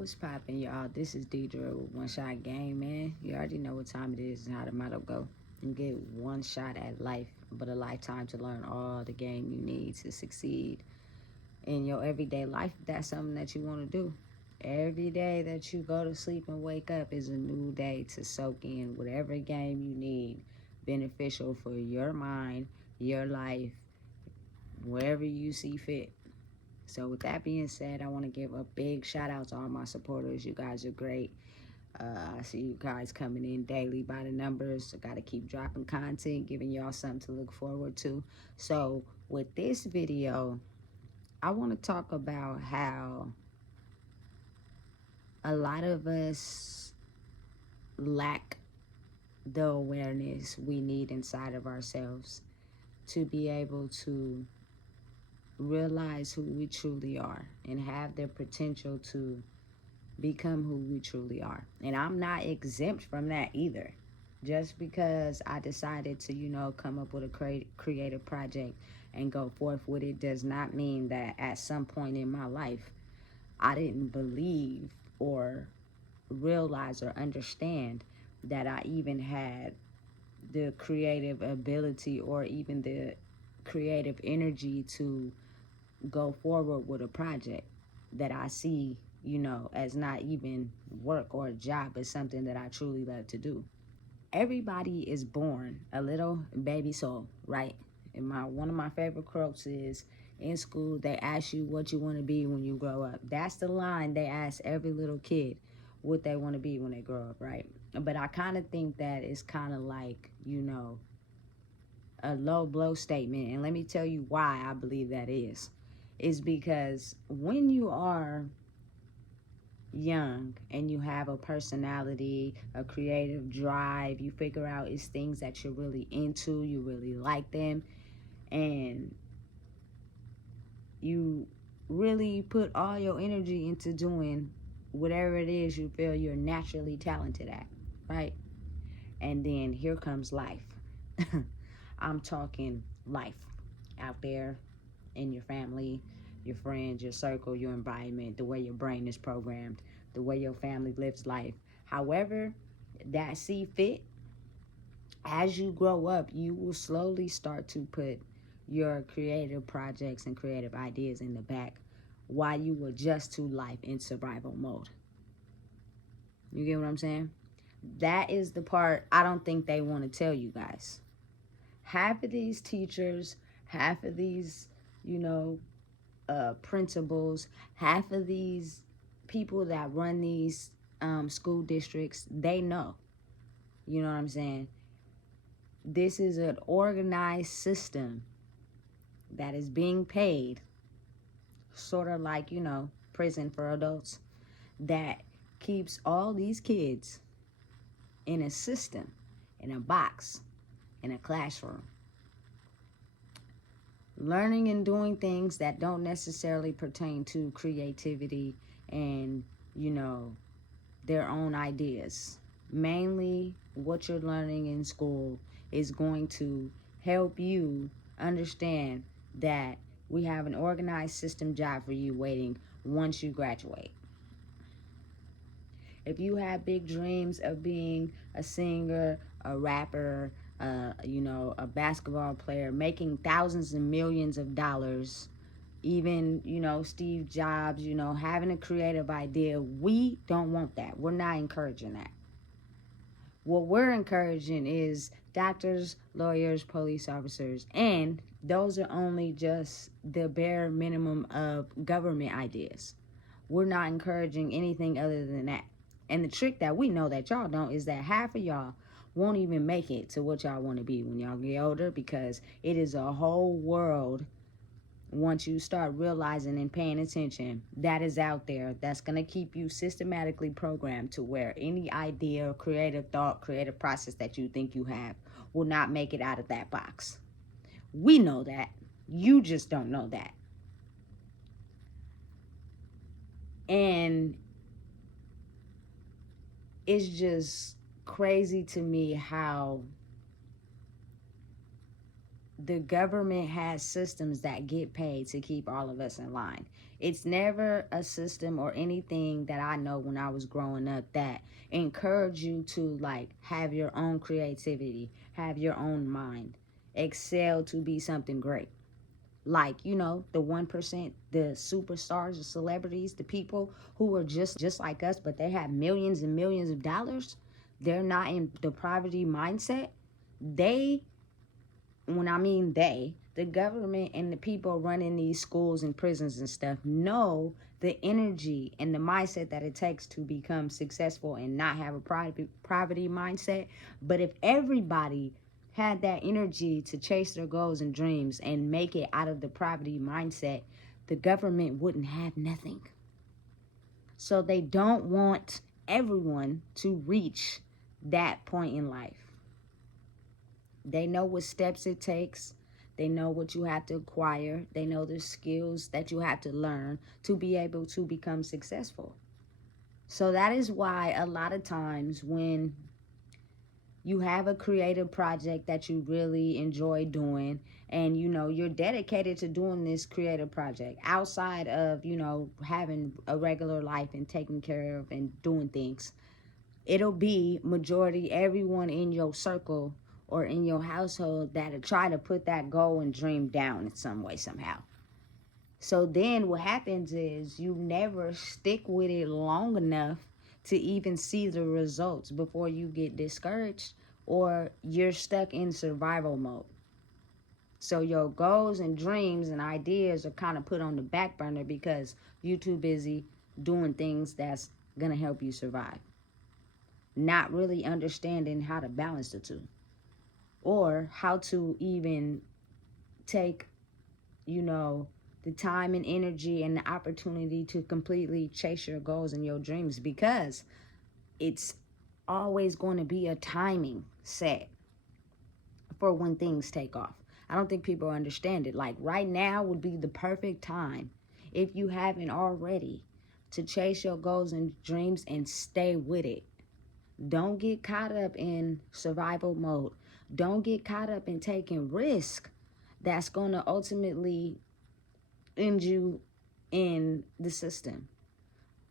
What's poppin', y'all? This is Deidre with One Shot Game, man. You already know what time it is and how the motto go. You get one shot at life, but a lifetime to learn all the game you need to succeed in your everyday life. If that's something that you want to do. Every day that you go to sleep and wake up is a new day to soak in whatever game you need beneficial for your mind, your life, wherever you see fit. So with that being said, I want to give a big shout out to all my supporters. You guys are great. I see you guys coming in daily by the numbers. I got to keep dropping content, giving y'all something to look forward to. So with this video, I want to talk about how a lot of us lack the awareness we need inside of ourselves to be able to realize who we truly are and have the potential to become who we truly are. And I'm not exempt from that either. Just because I decided to, come up with a creative project and go forth with it does not mean that at some point in my life I didn't believe or realize or understand that I even had the creative ability or even the creative energy to go forward with a project that I see, as not even work or a job, but something that I truly love to do. Everybody is born a little baby soul, right? And one of my favorite quotes is, in school they ask you what you want to be when you grow up. That's the line they ask every little kid, what they want to be when they grow up, right? But I kind of think that it's kind of like, a low blow statement. And let me tell you why I believe that is because when you are young and you have a personality, a creative drive, you figure out it's things that you're really into, you really like them, and you really put all your energy into doing whatever it is you feel you're naturally talented at, right? And then here comes life. I'm talking life out there in your family, your friends, your circle, your environment, the way your brain is programmed, the way your family lives life. However that see fit, as you grow up, you will slowly start to put your creative projects and creative ideas in the back while you adjust to life in survival mode. You get what I'm saying? That is the part I don't think they want to tell you guys. Half of these teachers, half of these, principals, half of these people that run these school districts, they know. You know what I'm saying? This is an organized system that is being paid, sort of like, prison for adults, that keeps all these kids in a system, in a box, in a classroom, learning and doing things that don't necessarily pertain to creativity and, their own ideas. Mainly what you're learning in school is going to help you understand that we have an organized system job for you waiting once you graduate. If you have big dreams of being a singer, a rapper, a basketball player, making thousands and millions of dollars, even, Steve Jobs, having a creative idea, we don't want that. We're not encouraging that. What we're encouraging is doctors, lawyers, police officers, and those are only just the bare minimum of government ideas. We're not encouraging anything other than that. And the trick that we know that y'all don't is that half of y'all won't even make it to what y'all want to be when y'all get older, because it is a whole world, once you start realizing and paying attention, that is out there that's going to keep you systematically programmed to where any idea, creative thought, creative process that you think you have will not make it out of that box. We know that. You just don't know that. And it's just crazy to me how the government has systems that get paid to keep all of us in line. It's never a system or anything that I know when I was growing up that encourage you to like have your own creativity, have your own mind, excel to be something great. Like, you know, the 1%, the superstars, the celebrities, the people who are just like us, but they have millions and millions of dollars. They're not in the poverty mindset. They, when I mean they, the government and the people running these schools and prisons and stuff know the energy and the mindset that it takes to become successful and not have a poverty mindset. But if everybody had that energy to chase their goals and dreams and make it out of the poverty mindset, the government wouldn't have nothing. So they don't want everyone to reach that point in life. They know what steps it takes. They know what you have to acquire. They know the skills that you have to learn to be able to become successful. So that is why a lot of times when you have a creative project that you really enjoy doing and you know you're dedicated to doing this creative project outside of, you know, having a regular life and taking care of and doing things, it'll be majority everyone in your circle or in your household that'll try to put that goal and dream down in some way, somehow. So then what happens is you never stick with it long enough to even see the results before you get discouraged or you're stuck in survival mode. So your goals and dreams and ideas are kind of put on the back burner because you're too busy doing things that's going to help you survive, not really understanding how to balance the two or how to even take, you know, the time and energy and the opportunity to completely chase your goals and your dreams, because it's always going to be a timing set for when things take off. I don't think people understand it. Like right now would be the perfect time, if you haven't already, to chase your goals and dreams and stay with it. Don't get caught up in survival mode. Don't get caught up in taking risk that's going to ultimately end you in the system.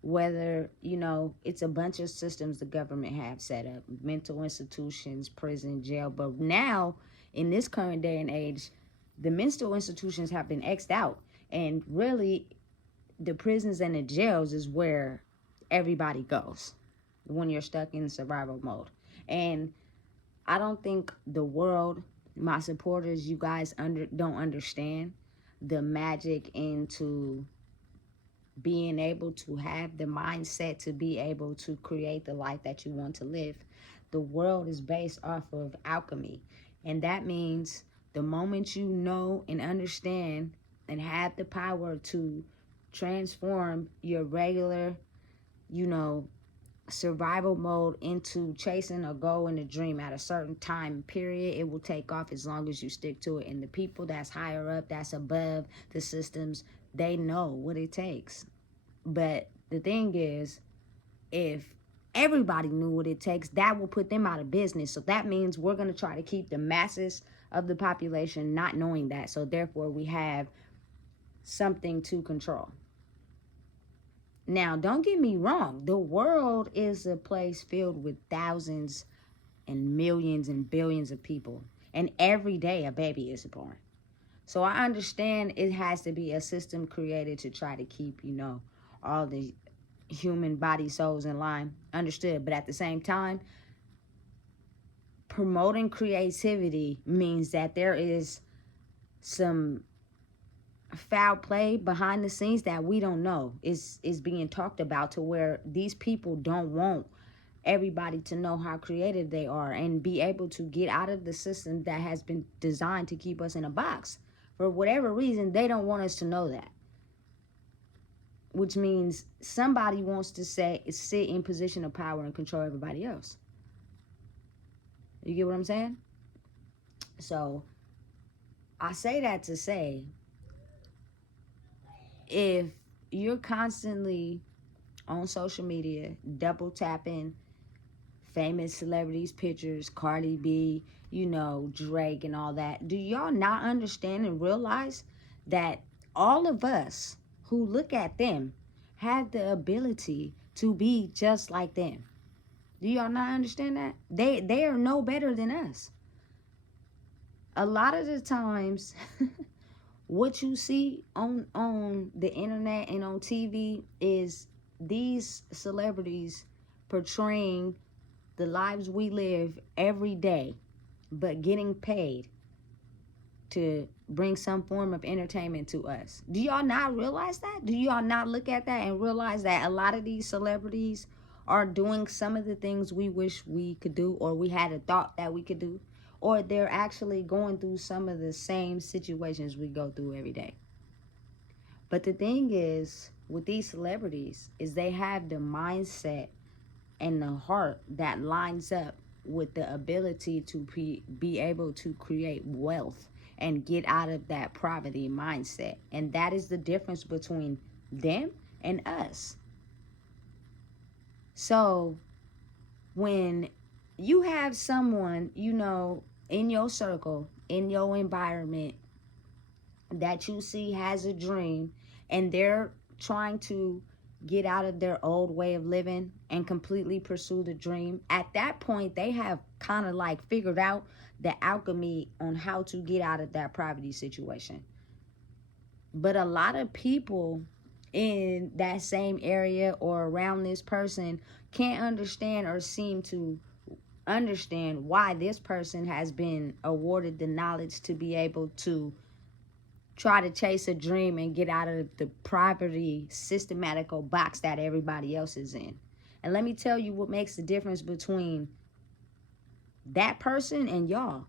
Whether, you know, it's a bunch of systems the government have set up, mental institutions, prison, jail. But now, in this current day and age, the mental institutions have been X'd out. And really, the prisons and the jails is where everybody goes when you're stuck in survival mode. And I don't think the world, my supporters, you guys don't understand the magic into being able to have the mindset to be able to create the life that you want to live. The world is based off of alchemy. And that means the moment you know and understand and have the power to transform your regular, you know, survival mode into chasing a goal and a dream at a certain time period, it will take off as long as you stick to it. And the people that's higher up, that's above the systems, they know what it takes. But the thing is, if everybody knew what it takes, that will put them out of business. So that means we're going to try to keep the masses of the population not knowing that. So therefore we have something to control. Now, don't get me wrong. The world is a place filled with thousands and millions and billions of people. And every day a baby is born. So I understand it has to be a system created to try to keep, you know, all the human body, souls in line. Understood. But at the same time, promoting creativity means that there is some foul play behind the scenes that we don't know is being talked about, to where these people don't want everybody to know how creative they are and be able to get out of the system that has been designed to keep us in a box. For whatever reason, they don't want us to know that, which means somebody wants to sit in position of power and control everybody else. You get what I'm saying? So I say that to say, if you're constantly on social media double tapping famous celebrities' pictures, Cardi B, Drake and all that. Do y'all not understand and realize that all of us who look at them have the ability to be just like them? Do y'all not understand that? They are no better than us. A lot of the times what you see on the internet and on TV is these celebrities portraying the lives we live every day, but getting paid to bring some form of entertainment to us. Do y'all not realize that? Do y'all not look at that and realize that a lot of these celebrities are doing some of the things we wish we could do, or we had a thought that we could do, or they're actually going through some of the same situations we go through every day? But the thing is, with these celebrities, is they have the mindset and the heart that lines up with the ability to be able to create wealth and get out of that poverty mindset. And that is the difference between them and us. So when you have someone, in your circle, in your environment, that you see has a dream, and they're trying to get out of their old way of living and completely pursue the dream, at that point they have kind of like figured out the alchemy on how to get out of that poverty situation. But a lot of people in that same area or around this person can't understand or seem to understand why this person has been awarded the knowledge to be able to try to chase a dream and get out of the poverty systematical box that everybody else is in. And let me tell you what makes the difference between that person and y'all.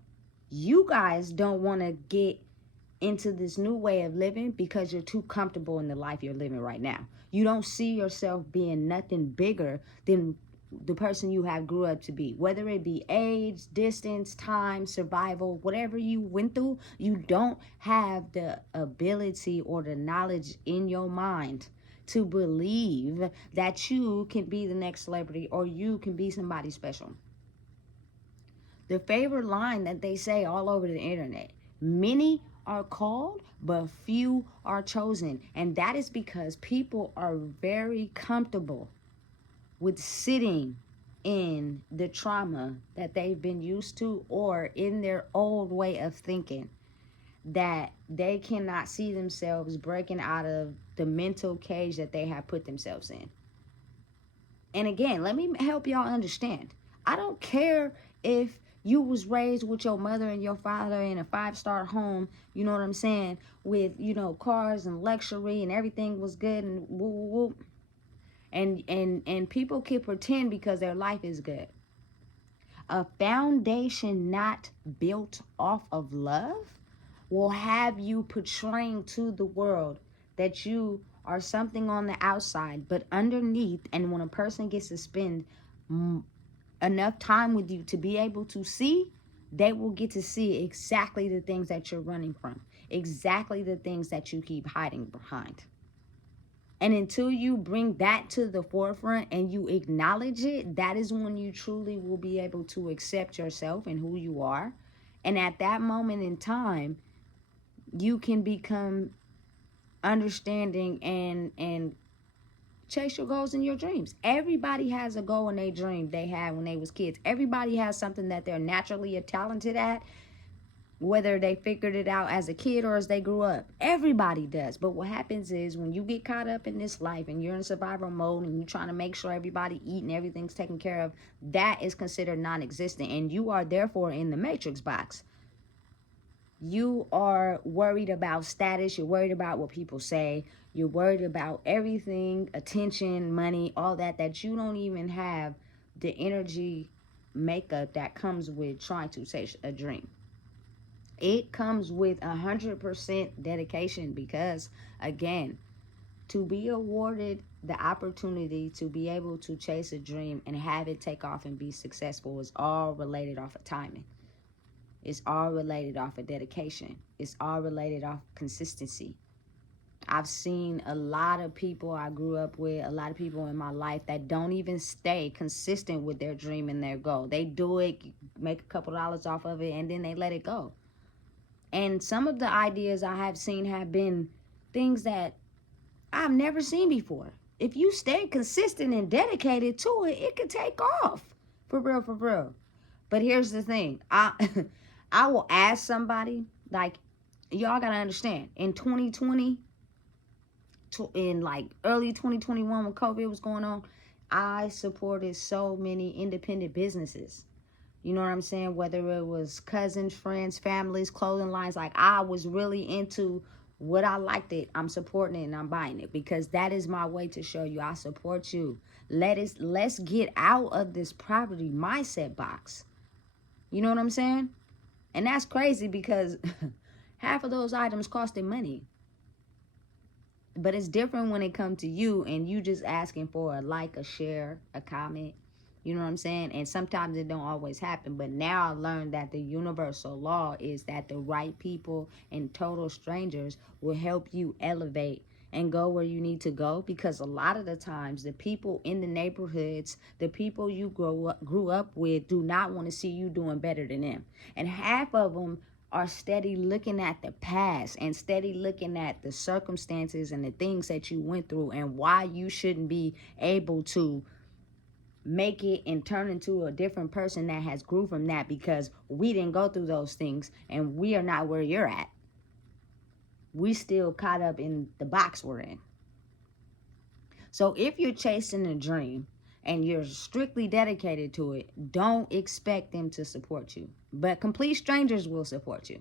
You guys don't want to get into this new way of living because you're too comfortable in the life you're living right now. You don't see yourself being nothing bigger than the person you have grew up to be, whether it be age, distance, time, survival, whatever you went through. You don't have the ability or the knowledge in your mind to believe that you can be the next celebrity or you can be somebody special. The favorite line that they say all over the internet: many are called, but few are chosen. And that is because people are very comfortable with sitting in the trauma that they've been used to, or in their old way of thinking, that they cannot see themselves breaking out of the mental cage that they have put themselves in. And again, let me help y'all understand. I don't care if you was raised with your mother and your father in a 5-star home, you know what I'm saying, with, cars and luxury and everything was good and woo woo woo. And people can pretend because their life is good. A foundation not built off of love will have you portraying to the world that you are something on the outside, but underneath. And when a person gets to spend enough time with you to be able to see, they will get to see exactly the things that you're running from, exactly the things that you keep hiding behind. And until you bring that to the forefront and you acknowledge it, that is when you truly will be able to accept yourself and who you are. And at that moment in time, you can become understanding and chase your goals and your dreams. Everybody has a goal and a dream they had when they was kids. Everybody has something that they're naturally talented at, whether they figured it out as a kid or as they grew up. Everybody does. But what happens is when you get caught up in this life and you're in survival mode and you're trying to make sure everybody eating, everything's taken care of, that is considered non-existent. And you are therefore in the matrix box. You are worried about status. You're worried about what people say. You're worried about everything, attention, money, all that you don't even have the energy makeup that comes with trying to chase a dream. It comes with 100% dedication because, again, to be awarded the opportunity to be able to chase a dream and have it take off and be successful is all related off of timing. It's all related off of dedication. It's all related off consistency. I've seen a lot of people I grew up with, a lot of people in my life that don't even stay consistent with their dream and their goal. They do it, make a couple dollars off of it, and then they let it go. And some of the ideas I have seen have been things that I've never seen before. If you stay consistent and dedicated to it, it could take off. For real, for real. But here's the thing. I will ask somebody, like, y'all gotta understand, in 2020, in like early 2021 when COVID was going on, I supported so many independent businesses. You know what I'm saying? Whether it was cousins, friends, families, clothing lines, like I was really into what I liked it. I'm supporting it and I'm buying it because that is my way to show you I support you. Let's get out of this poverty mindset box. You know what I'm saying? And that's crazy because half of those items costed money. But it's different when it comes to you and you just asking for a like, a share, a comment. You know what I'm saying? And sometimes it don't always happen. But now I learned that the universal law is that the right people and total strangers will help you elevate and go where you need to go, because a lot of the times the people in the neighborhoods, the people you grew up with, do not want to see you doing better than them. And half of them are steady looking at the past and steady looking at the circumstances and the things that you went through and why you shouldn't be able to make it and turn into a different person that has grew from that, because we didn't go through those things and we are not where you're at. We still caught up in the box we're in. So if you're chasing a dream and you're strictly dedicated to it, don't expect them to support you. But complete strangers will support you.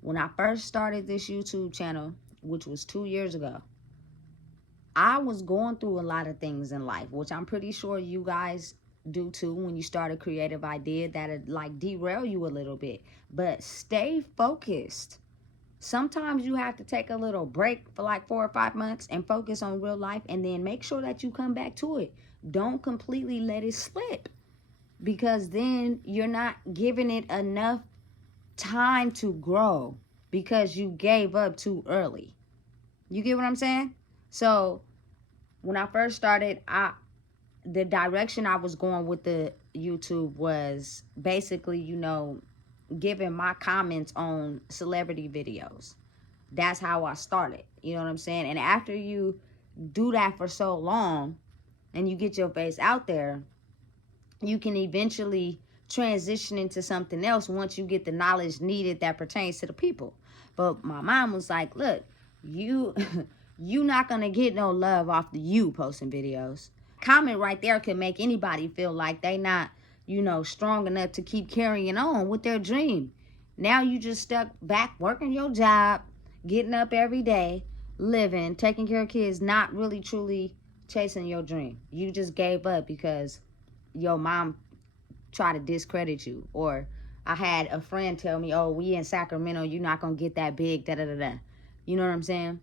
When I first started this YouTube channel, which was 2 years ago, I was going through a lot of things in life, which I'm pretty sure you guys do too when you start a creative idea that'd like derail you a little bit. But stay focused. Sometimes you have to take a little break for like 4 or 5 months and focus on real life, and then make sure that you come back to it. Don't completely let it slip, because then you're not giving it enough time to grow because you gave up too early. You get what I'm saying? So when I first started, the direction I was going with the YouTube was basically, giving my comments on celebrity videos. That's how I started. You know what I'm saying? And after you do that for so long and you get your face out there, you can eventually transition into something else once you get the knowledge needed that pertains to the people. But my mom was like, look, you you not gonna get no love off the you posting videos. Comment right there could make anybody feel like they not, strong enough to keep carrying on with their dream. Now you just stuck back working your job, getting up every day, living, taking care of kids, not really truly chasing your dream. You just gave up because your mom try to discredit you. Or I had a friend tell me, oh, we in Sacramento, you're not gonna get that big, da da da da. You know what I'm saying?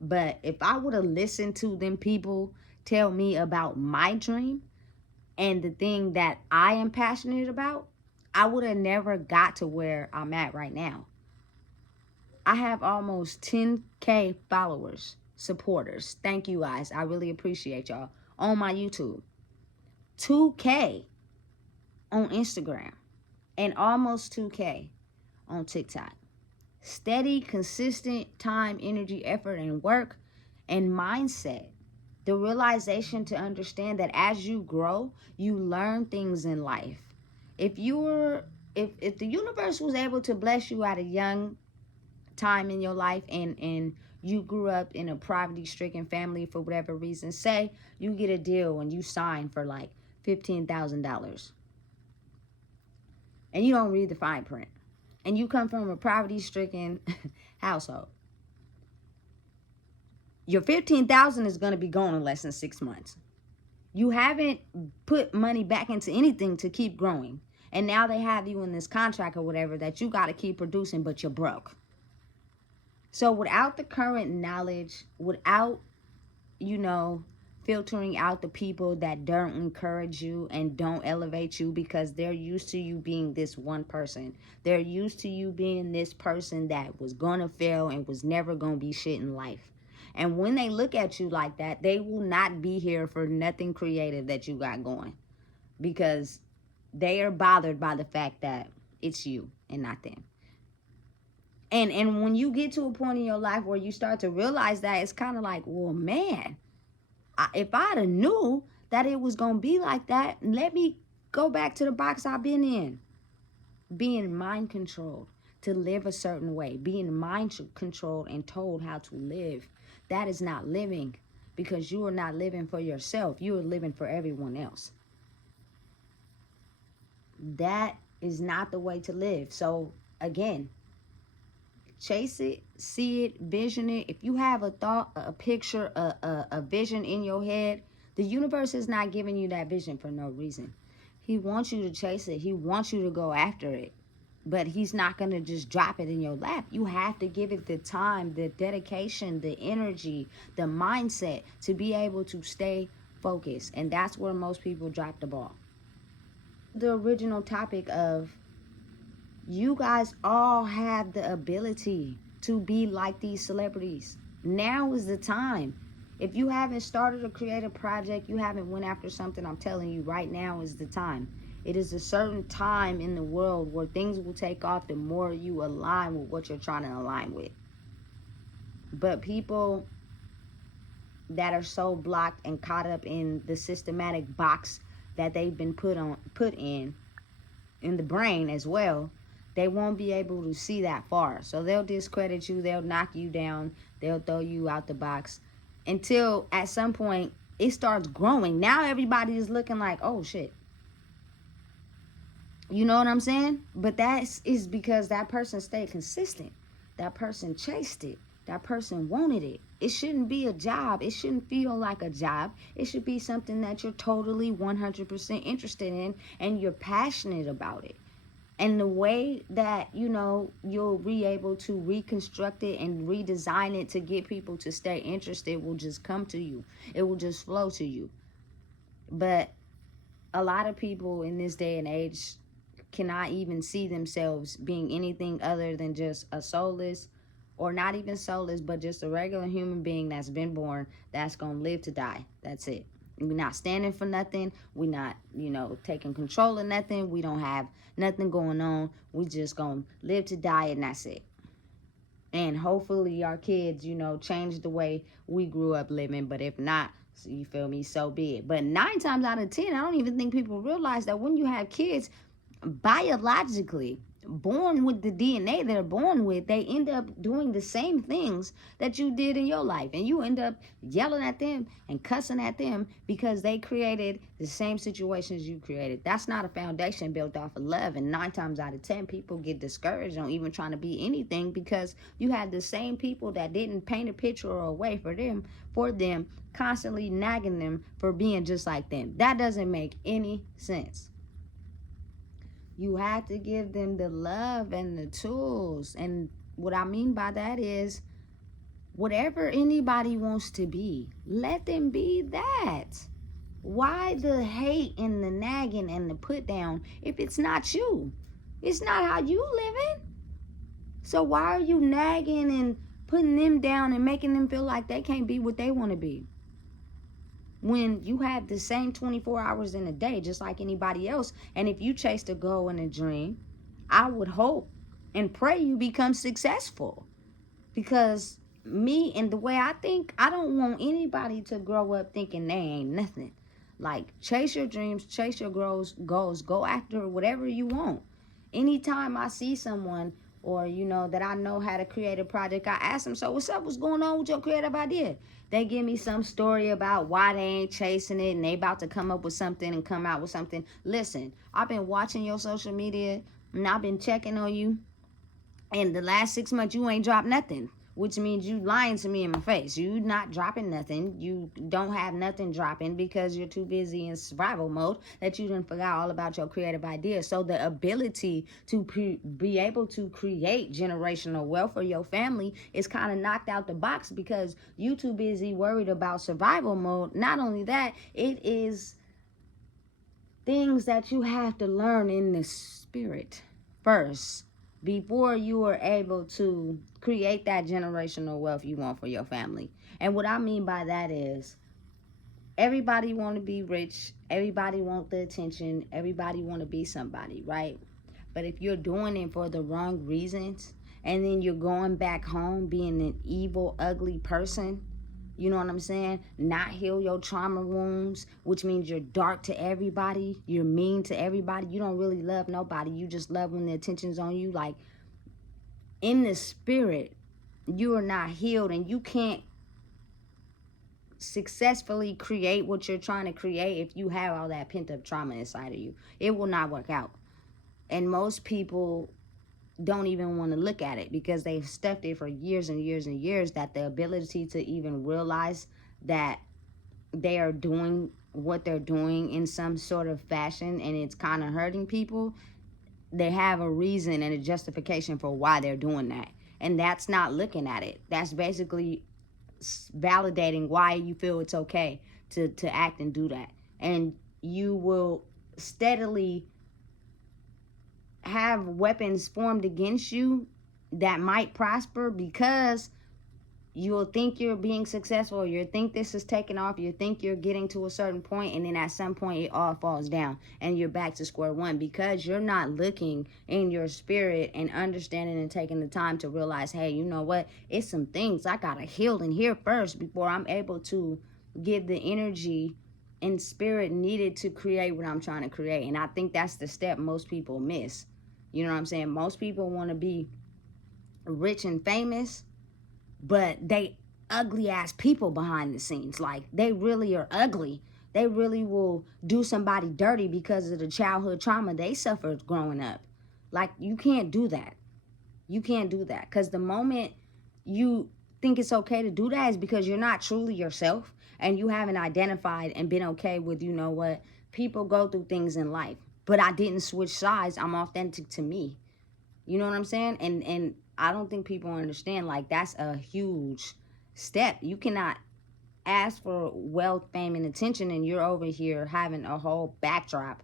But if I would have listened to them people tell me about my dream and the thing that I am passionate about, I would have never got to where I'm at right now. I have almost 10K followers, supporters. Thank you guys. I really appreciate y'all on my YouTube. 2K on Instagram, and almost 2K on TikTok. Steady, consistent time, energy, effort, and work and mindset. The realization to understand that as you grow, you learn things in life. If the universe was able to bless you at a young time in your life, and you grew up in a poverty stricken family for whatever reason, say you get a deal and you sign for like $15,000, and you don't read the fine print, and you come from a poverty-stricken household, your $15,000 is going to be gone in less than 6 months. You haven't put money back into anything to keep growing, and now they have you in this contract or whatever that you got to keep producing, but you're broke. So without the current knowledge, without, filtering out the people that don't encourage you and don't elevate you because they're used to you being this one person. They're used to you being this person that was gonna fail and was never gonna be shit in life. And when they look at you like that, they will not be here for nothing creative that you got going, because they are bothered by the fact that it's you and not them. And when you get to a point in your life where you start to realize that, it's kind of like, well, man, if I'd have knew that it was going to be like that, let me go back to the box I've been in. Being mind controlled to live a certain way, being mind controlled and told how to live, that is not living, because you are not living for yourself. You are living for everyone else. That is not the way to live. So again, chase it, see it, vision it. If you have a thought, a picture, a vision in your head, the universe is not giving you that vision for no reason. He wants you to chase it. He wants you to go after it. But he's not going to just drop it in your lap. You have to give it the time, the dedication, the energy, the mindset to be able to stay focused. And that's where most people drop the ball. The original topic of, you guys all have the ability to be like these celebrities. Now is the time. If you haven't started a creative project, you haven't went after something, I'm telling you, right now is the time. It is a certain time in the world where things will take off the more you align with what you're trying to align with. But people that are so blocked and caught up in the systematic box that they've been put in the brain as well, they won't be able to see that far. So they'll discredit you, they'll knock you down, they'll throw you out the box, until at some point it starts growing. Now everybody is looking like, oh shit. You know what I'm saying? But that is because that person stayed consistent. That person chased it. That person wanted it. It shouldn't be a job. It shouldn't feel like a job. It should be something that you're totally 100% interested in and you're passionate about it. And the way that, you'll be able to reconstruct it and redesign it to get people to stay interested will just come to you. It will just flow to you. But a lot of people in this day and age cannot even see themselves being anything other than just a soulless, or not even soulless, but just a regular human being that's been born, that's going to live to die. That's it. We're not standing for nothing. We're not, taking control of nothing. We don't have nothing going on. We just going to live to die, and that's it. And hopefully our kids, change the way we grew up living. But if not, so you feel me, so be it. But 9 times out of 10, I don't even think people realize that when you have kids, biologically born with the DNA they're born with, they end up doing the same things that you did in your life, and you end up yelling at them and cussing at them because they created the same situations you created. That's not a foundation built off of love. And 9 times out of 10 people get discouraged on even trying to be anything because you had the same people that didn't paint a picture or a way for them constantly nagging them for being just like them. That doesn't make any sense. You have to give them the love and the tools. And what I mean by that is, whatever anybody wants to be, let them be that. Why the hate and the nagging and the put down if it's not you? It's not how you living. So why are you nagging and putting them down and making them feel like they can't be what they want to be? When you have the same 24 hours in a day, just like anybody else. And if you chase a goal and a dream, I would hope and pray you become successful. Because me and the way I think, I don't want anybody to grow up thinking they ain't nothing. Like, chase your dreams, chase your goals, go after whatever you want. Anytime I see someone or, that I know how to create a project, I ask them, so what's up? What's going on with your creative idea? They give me some story about why they ain't chasing it and they about to come up with something and come out with something. Listen, I've been watching your social media and I've been checking on you. And the last 6 months, you ain't dropped nothing, which means you lying to me in my face. You not dropping nothing. You don't have nothing dropping because you're too busy in survival mode that you done forgot all about your creative ideas. So the ability to be able to create generational wealth for your family is kind of knocked out the box because you too busy worried about survival mode. Not only that, it is things that you have to learn in the spirit first before you are able to create that generational wealth you want for your family. And what I mean by that is, everybody want to be rich, everybody want the attention, everybody want to be somebody, right? But if you're doing it for the wrong reasons, and then you're going back home being an evil, ugly person, you know what I'm saying? Not heal your trauma wounds, which means you're dark to everybody, you're mean to everybody, you don't really love nobody, you just love when the attention's on you. Like, in the spirit, you are not healed, and you can't successfully create what you're trying to create if you have all that pent up trauma inside of you. It will not work out. And most people don't even want to look at it because they've stuffed it for years and years and years, that the ability to even realize that they are doing what they're doing in some sort of fashion and it's kind of hurting people, they have a reason and a justification for why they're doing that. And that's not looking at it. That's basically validating why you feel it's okay to act and do that. And you will steadily have weapons formed against you that might prosper, because you'll think you're being successful, or you think this is taking off, you think you're getting to a certain point, and then at some point it all falls down and you're back to square one, because you're not looking in your spirit and understanding and taking the time to realize, hey, you know what, it's some things I gotta heal in here first before I'm able to give the energy and spirit needed to create what I'm trying to create. And I think that's the step most people miss. You know what I'm saying? Most people want to be rich and famous, but they ugly ass people behind the scenes. Like, they really are ugly. They really will do somebody dirty because of the childhood trauma they suffered growing up. Like, you can't do that. You can't do that, because the moment you think it's okay to do that is because you're not truly yourself, and you haven't identified and been okay with, you know what, people go through things in life, but I didn't switch sides. I'm authentic to me. You know what I'm saying? And I don't think people understand, like, that's a huge step. You cannot ask for wealth, fame, and attention, and you're over here having a whole backdrop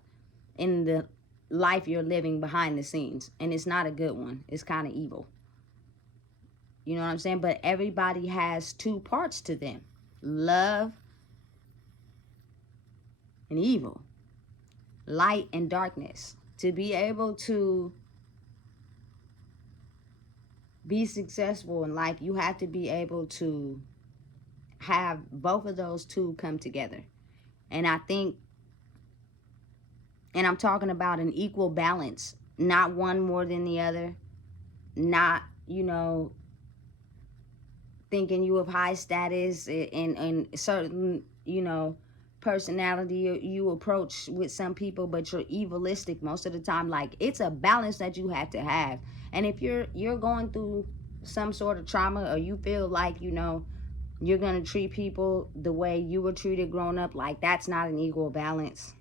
in the life you're living behind the scenes. And it's not a good one. It's kind of evil. You know what I'm saying? But everybody has two parts to them: love and evil, light and darkness. To be able to be successful in life, you have to be able to have both of those two come together. And I think, and I'm talking about an equal balance, not one more than the other, not, you know, thinking you of high status and certain, you know, personality you approach with some people, but you're evilistic most of the time. Like, it's a balance that you have to have. And if you're going through some sort of trauma, or you feel like, you know, you're gonna treat people the way you were treated growing up, like, that's not an equal balance.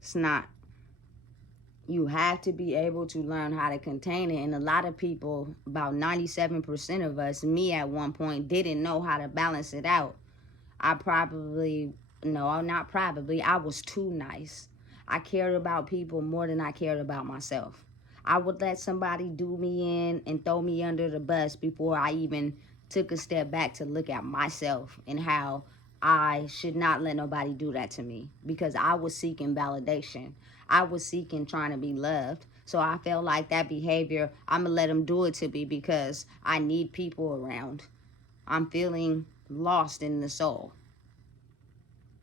It's not. You have to be able to learn how to contain it. And a lot of people, about 97% of us, me at one point, didn't know how to balance it out. I probably, no, not probably, I was too nice. I cared about people more than I cared about myself. I would let somebody do me in and throw me under the bus before I even took a step back to look at myself and how I should not let nobody do that to me, because I was seeking validation. I was seeking trying to be loved. So I felt like that behavior, I'm going to let them do it to me because I need people around. I'm feeling lost in the soul.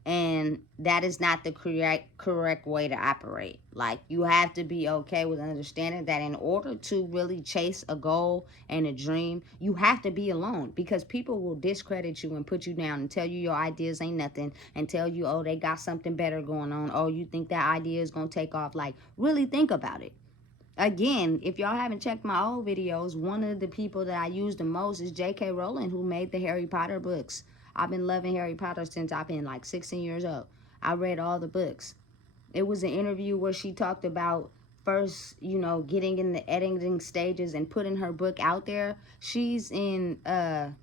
And that is not the correct way to operate. Like, you have to be okay with understanding that in order to really chase a goal and a dream, you have to be alone, because people will discredit you and put you down and tell you your ideas ain't nothing, and tell you, oh, they got something better going on. Oh, you think that idea is going to take off. Like, really think about it. Again, if y'all haven't checked my old videos, one of the people that I use the most is J.K. Rowling, who made the Harry Potter books. I've been loving Harry Potter since I've been like 16 years old. I read all the books. It was an interview where she talked about first, you know, getting in the editing stages and putting her book out there. She's in, I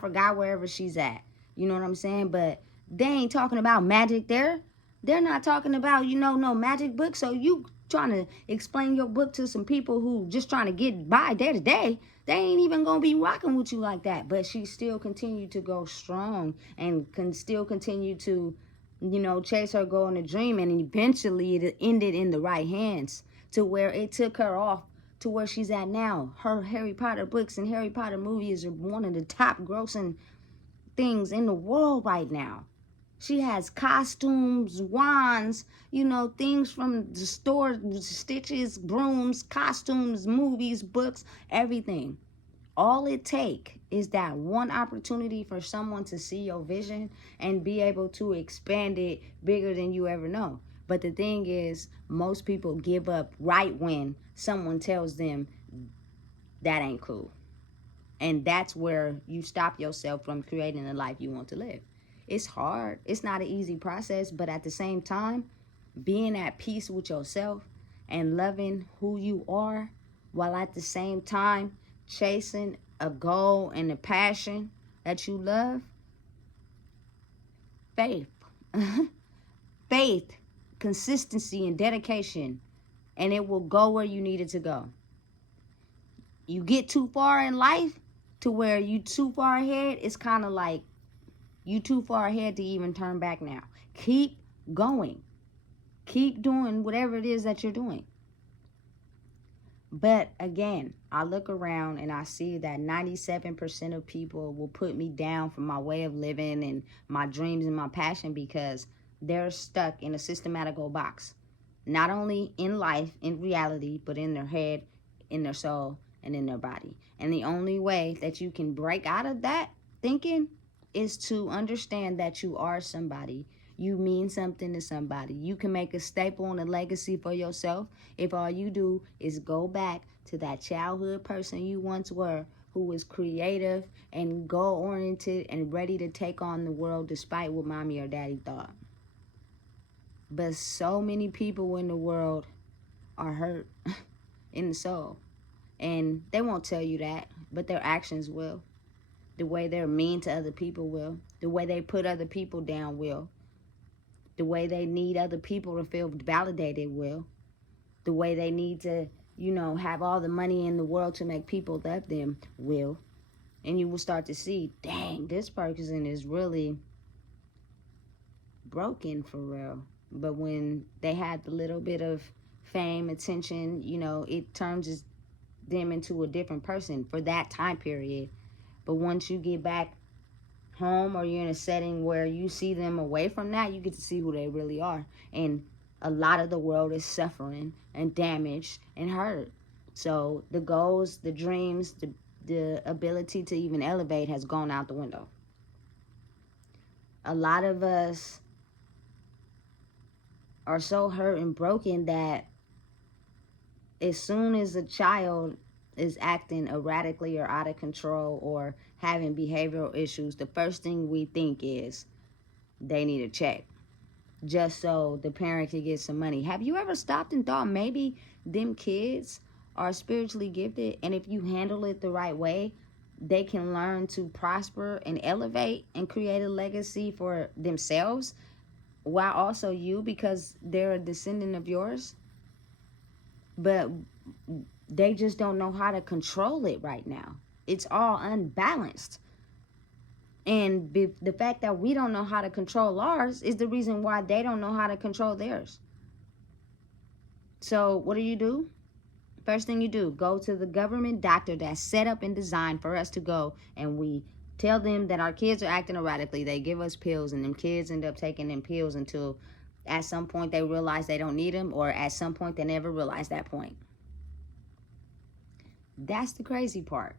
forgot wherever she's at. You know what I'm saying? But they ain't talking about magic there. They're not talking about, no magic book. So you trying to explain your book to some people who just trying to get by day to day. They ain't even going to be rocking with you like that. But she still continued to go strong and can still continue to, chase her goal and a dream. And eventually it ended in the right hands to where it took her off to where she's at now. Her Harry Potter books and Harry Potter movies are one of the top grossing things in the world right now. She has costumes, wands, things from the store, stitches, brooms, costumes, movies, books, everything. All it take is that one opportunity for someone to see your vision and be able to expand it bigger than you ever know. But the thing is, most people give up right when someone tells them that ain't cool. And that's where you stop yourself from creating the life you want to live. It's hard. It's not an easy process, but at the same time, being at peace with yourself and loving who you are, while at the same time chasing a goal and a passion that you love, faith, faith, consistency, and dedication, and it will go where you need it to go. You get too far in life to where you too far ahead, it's kind of like you too far ahead to even turn back now. Keep going. Keep doing whatever it is that you're doing. But again, I look around and I see that 97% of people will put me down for my way of living and my dreams and my passion because they're stuck in a systematical box. Not only in life, in reality, but in their head, in their soul, and in their body. And the only way that you can break out of that thinking is to understand that you are somebody. You mean something to somebody. You can make a staple and a legacy for yourself if all you do is go back to that childhood person you once were, who was creative and goal-oriented and ready to take on the world despite what mommy or daddy thought. But so many people in the world are hurt in the soul. And they won't tell you that, but their actions will. The way they're mean to other people will. The way they put other people down will. The way they need other people to feel validated will. The way they need to, have all the money in the world to make people love them will. And you will start to see, dang, this person is really broken for real. But when they had the little bit of fame, attention, it turns them into a different person for that time period. But once you get back home or you're in a setting where you see them away from that, you get to see who they really are. And a lot of the world is suffering and damaged and hurt. So the goals, the dreams, the ability to even elevate has gone out the window. A lot of us are so hurt and broken that as soon as a child is acting erratically or out of control or having behavioral issues, the first thing we think is they need a check just so the parent can get some money. Have you ever stopped and thought maybe them kids are spiritually gifted, and if you handle it the right way, they can learn to prosper and elevate and create a legacy for themselves while also you, because they're a descendant of yours? But they just don't know how to control it right now. It's all unbalanced. And the fact that we don't know how to control ours is the reason why they don't know how to control theirs. So what do? First thing you do, go to the government doctor that's set up and designed for us to go, and we tell them that our kids are acting erratically. They give us pills, and them kids end up taking them pills until at some point they realize they don't need them, or at some point they never realize that point. That's the crazy part.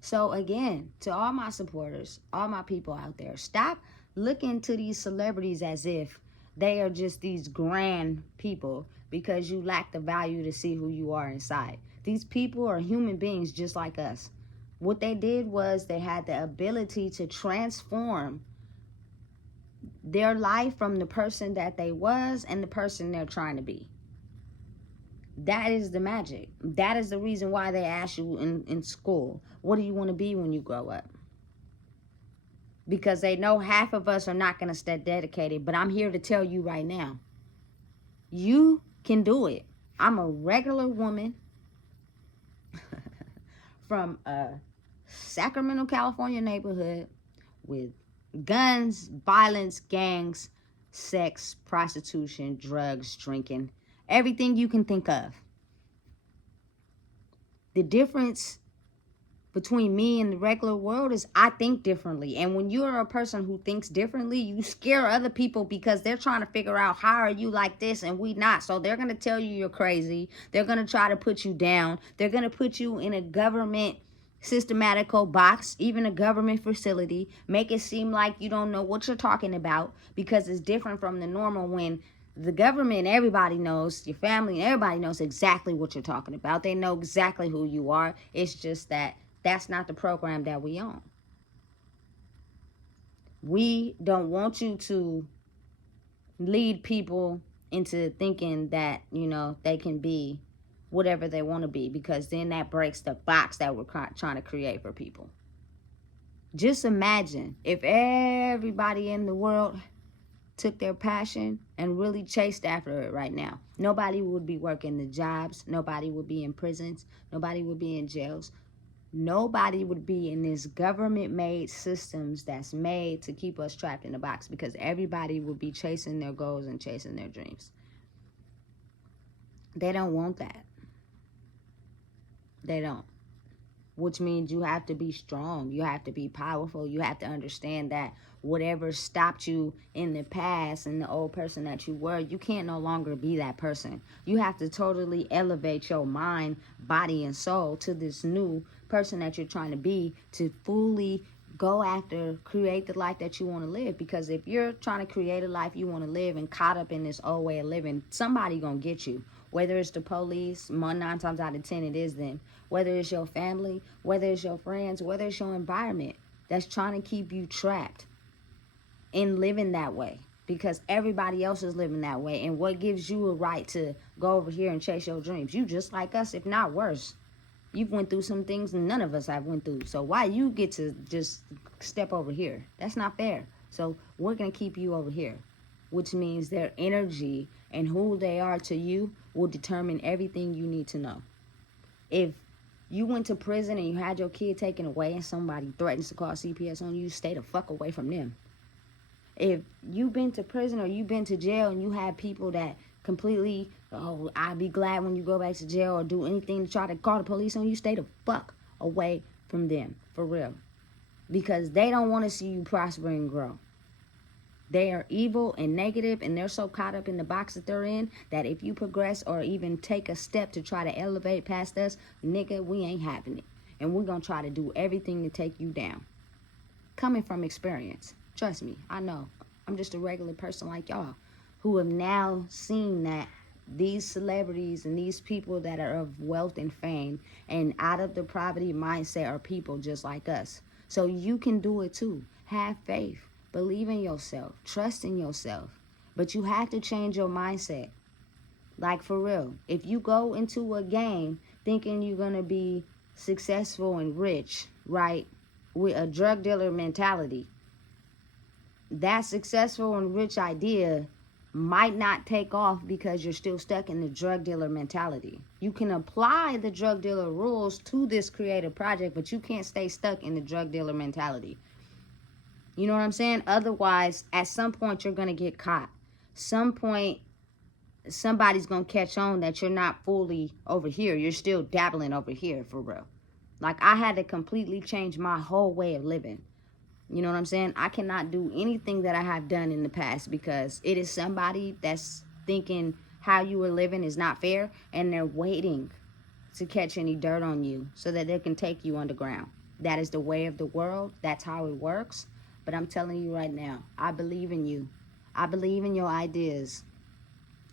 So again, to all my supporters, all my people out there, stop looking to these celebrities as if they are just these grand people because you lack the value to see who you are inside. These people are human beings just like us. What they did was they had the ability to transform their life from the person that they was and the person they're trying to be. That is the magic. That is the reason why they ask you in school, what do you want to be when you grow up? because they know half of us are not going to stay dedicated. But I'm here to tell you right now, you can do it. I'm a regular woman from a Sacramento, California neighborhood with guns, violence, gangs, sex, prostitution, drugs, drinking, everything you can think of. The difference between me and the regular world is I think differently. And when you're a person who thinks differently, you scare other people because they're trying to figure out how are you like this and we not. So they're going to tell you you're crazy. They're going to try to put you down. They're going to put you in a government systematical box, even a government facility, make it seem like you don't know what you're talking about because it's different from the normal when the government, everybody knows, your family, and everybody knows exactly what you're talking about. They know exactly who you are. It's just that that's not the program that we own. We don't want you to lead people into thinking that, they can be whatever they want to be, because then that breaks the box that we're trying to create for people. Just imagine if everybody in the world took their passion and really chased after it right now. Nobody would be working the jobs. Nobody would be in prisons. Nobody would be in jails. Nobody would be in this government-made systems that's made to keep us trapped in a box, because everybody would be chasing their goals and chasing their dreams. They don't want that. They don't. Which means you have to be strong. You have to be powerful. You have to understand that whatever stopped you in the past and the old person that you were, you can't no longer be that person. You have to totally elevate your mind, body, and soul to this new person that you're trying to be, to fully go after, create the life that you want to live. Because if you're trying to create a life you want to live and caught up in this old way of living, somebody gonna get you. Whether it's the police, 9 times out of 10 it is them. Whether it's your family, whether it's your friends, whether it's your environment that's trying to keep you trapped in living that way, because everybody else is living that way. And what gives you a right to go over here and chase your dreams? You just like us, if not worse. You've went through some things none of us have went through. So why you get to just step over here? That's not fair. So we're going to keep you over here, which means their energy and who they are to you will determine everything you need to know. If you went to prison and you had your kid taken away and somebody threatens to call CPS on you, stay the fuck away from them. If you've been to prison or you've been to jail and you have people that completely, oh, I'd be glad when you go back to jail, or do anything to try to call the police on you, stay the fuck away from them, for real. Because they don't want to see you prosper and grow. They are evil and negative, and they're so caught up in the box that they're in that if you progress or even take a step to try to elevate past us, nigga, we ain't having it. And we're going to try to do everything to take you down. Coming from experience. Trust me, I know. I'm just a regular person like y'all who have now seen that these celebrities and these people that are of wealth and fame and out of the poverty mindset are people just like us. So you can do it too. Have faith. Believe in yourself. Trust in yourself. But you have to change your mindset. Like, for real. If you go into a game thinking you're going to be successful and rich, right, with a drug dealer mentality, that successful and rich idea might not take off because you're still stuck in the drug dealer mentality. You can apply the drug dealer rules to this creative project, but you can't stay stuck in the drug dealer mentality. You know what I'm saying? Otherwise, at some point, you're going to get caught. Some point, somebody's going to catch on that you're not fully over here. You're still dabbling over here, for real. Like, I had to completely change my whole way of living. You know what I'm saying? I cannot do anything that I have done in the past because it is somebody that's thinking how you were living is not fair, and they're waiting to catch any dirt on you so that they can take you underground. That is the way of the world. That's how it works. But I'm telling you right now, I believe in you. I believe in your ideas.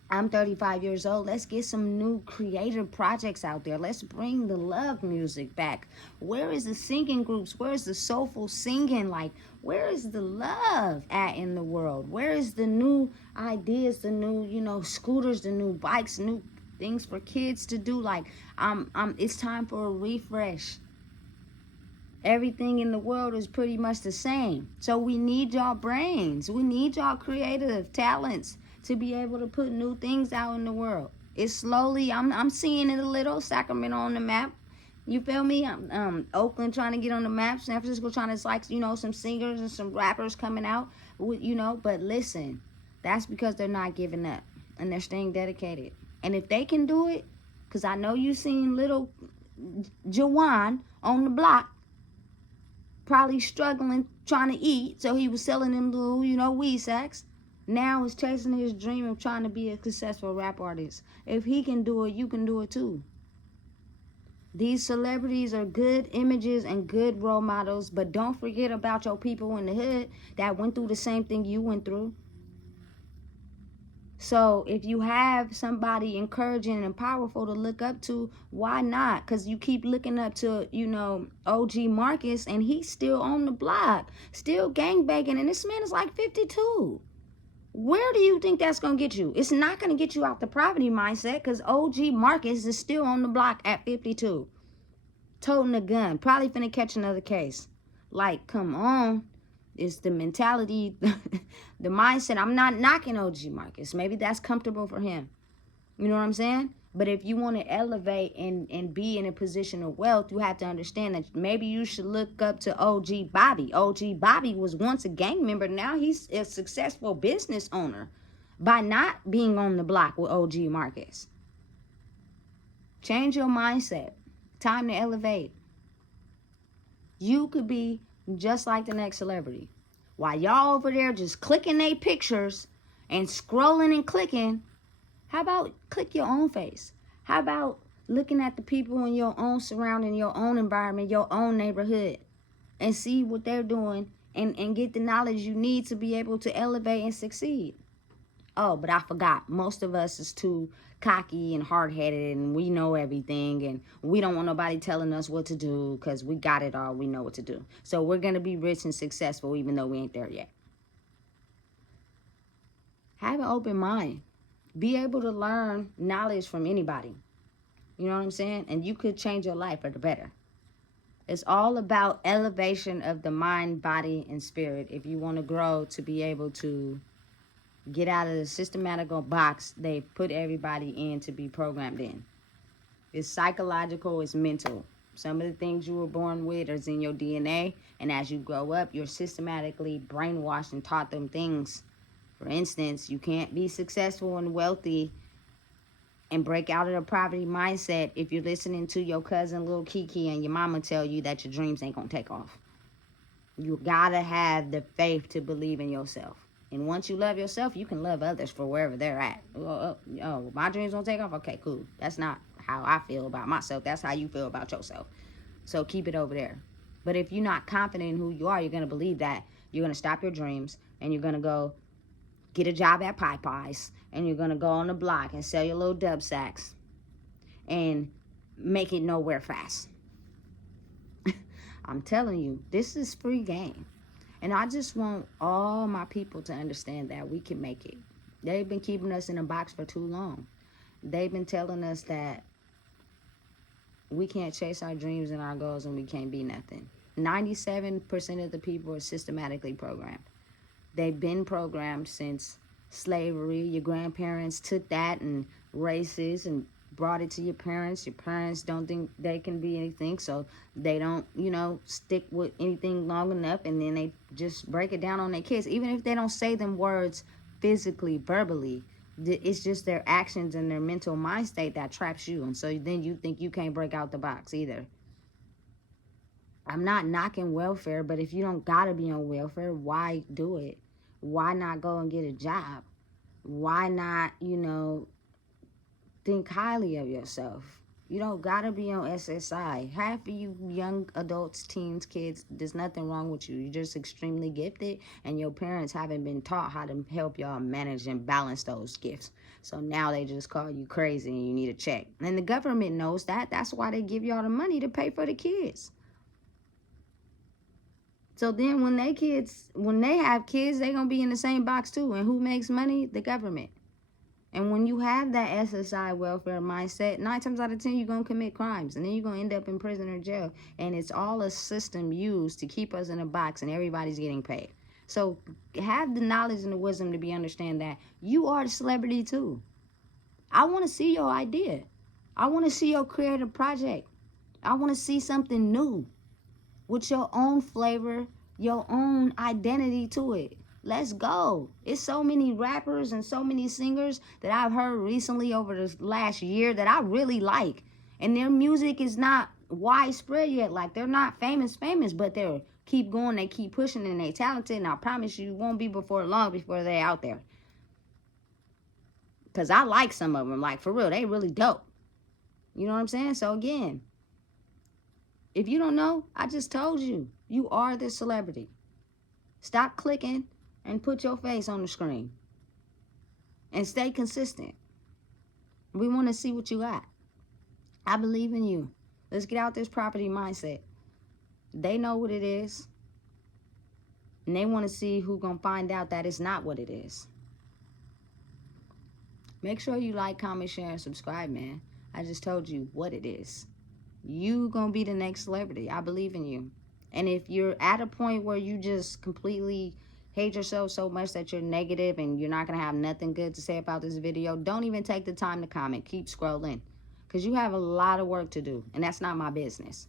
I'm 35 years old. Let's get some new creative projects out there. Let's bring the love music back. Where is the singing groups? Where is the soulful singing? Like, where is the love at in the world? Where is the new ideas, the new, scooters, the new bikes, new things for kids to do? Like, it's time for a refresh. Everything in the world is pretty much the same. So we need y'all brains. We need y'all creative talents to be able to put new things out in the world. It's slowly, I'm seeing it a little. Sacramento on the map. You feel me? Oakland trying to get on the map. San Francisco trying to, like, some singers and some rappers coming out. But listen, that's because they're not giving up and they're staying dedicated. And if they can do it, because I know you seen little Jawan on the block probably struggling trying to eat, so he was selling them little, weed sacks. Now he's chasing his dream of trying to be a successful rap artist. If he can do it, you can do it too. These celebrities are good images and good role models, but don't forget about your people in the hood that went through the same thing you went through. So if you have somebody encouraging and powerful to look up to, why not? Because you keep looking up to, OG Marcus, and he's still on the block, still gangbanging, and this man is like 52. Where do you think that's going to get you? It's not going to get you out the poverty mindset, because OG Marcus is still on the block at 52. Toting a gun, probably finna catch another case. Like, come on. It's the mentality, the mindset. I'm not knocking OG Marcus. Maybe that's comfortable for him. You know what I'm saying? But if you want to elevate and be in a position of wealth, you have to understand that maybe you should look up to OG Bobby. OG Bobby was once a gang member. Now he's a successful business owner by not being on the block with OG Marcus. Change your mindset. Time to elevate. You could be just like the next celebrity. While y'all over there just clicking their pictures and scrolling and clicking, how about click your own face? How about looking at the people in your own surrounding, your own environment, your own neighborhood, and see what they're doing and get the knowledge you need to be able to elevate and succeed? Oh, but I forgot. Most of us is too cocky and hard-headed, and we know everything, and we don't want nobody telling us what to do because we got it all. We know what to do. So we're going to be rich and successful even though we ain't there yet. Have an open mind. Be able to learn knowledge from anybody. You know what I'm saying? And you could change your life for the better. It's all about elevation of the mind, body, and spirit. If you want to grow, to be able to get out of the systematical box they put everybody in to be programmed in. It's psychological, it's mental. Some of the things you were born with is in your DNA, and as you grow up, you're systematically brainwashed and taught them things. For instance, you can't be successful and wealthy and break out of the poverty mindset if you're listening to your cousin Lil Kiki and your mama tell you that your dreams ain't gonna take off. You gotta have the faith to believe in yourself. And once you love yourself, you can love others for wherever they're at. Oh, my dreams won't take off? Okay, cool. That's not how I feel about myself. That's how you feel about yourself. So keep it over there. But if you're not confident in who you are, you're going to believe that. You're going to stop your dreams, and you're going to go get a job at Popeyes, and you're going to go on the block and sell your little dub sacks and make it nowhere fast. I'm telling you, this is free game. And I just want all my people to understand that we can make it. They've been keeping us in a box for too long. They've been telling us that we can't chase our dreams and our goals and we can't be nothing. 97% of the people are systematically programmed. They've been programmed since slavery. Your grandparents took that and races and brought it to your parents. Your parents don't think they can be anything, so they don't, stick with anything long enough, and then they just break it down on their kids. Even if they don't say them words physically, verbally, it's just their actions and their mental mind state that traps you. And so then you think you can't break out the box either. I'm not knocking welfare, but if you don't gotta be on welfare, why do it? Why not go and get a job? Why not, think highly of yourself? You don't gotta be on SSI. Half of you young adults, teens, kids, there's nothing wrong with you. You're just extremely gifted, and your parents haven't been taught how to help y'all manage and balance those gifts. So now they just call you crazy and you need a check. And the government knows that. That's why they give y'all the money to pay for the kids. So then when they have kids, they're going to be in the same box too. And who makes money? The government. And when you have that SSI welfare mindset, 9 times out of 10, you're going to commit crimes. And then you're going to end up in prison or jail. And it's all a system used to keep us in a box and everybody's getting paid. So have the knowledge and the wisdom to understand that you are the celebrity too. I want to see your idea. I want to see your creative project. I want to see something new with your own flavor, your own identity to it. Let's go. It's so many rappers and so many singers that I've heard recently over this last year that I really like. And their music is not widespread yet. Like, they're not famous, but they're keep going, they keep pushing, and they talented. And I promise you, won't be before long before they're out there. Because I like some of them. Like, for real, they really dope. You know what I'm saying? So again, if you don't know, I just told you. You are the celebrity. Stop clicking and put your face on the screen. And stay consistent. We want to see what you got. I believe in you. Let's get out this property mindset. They know what it is. And they want to see who's going to find out that it's not what it is. Make sure you like, comment, share, and subscribe, man. I just told you what it is. You gonna be the next celebrity. I believe in you. And if you're at a point where you just completely hate yourself so much that you're negative and you're not gonna have nothing good to say about this video, don't even take the time to comment. Keep scrolling, because you have a lot of work to do, and that's not my business.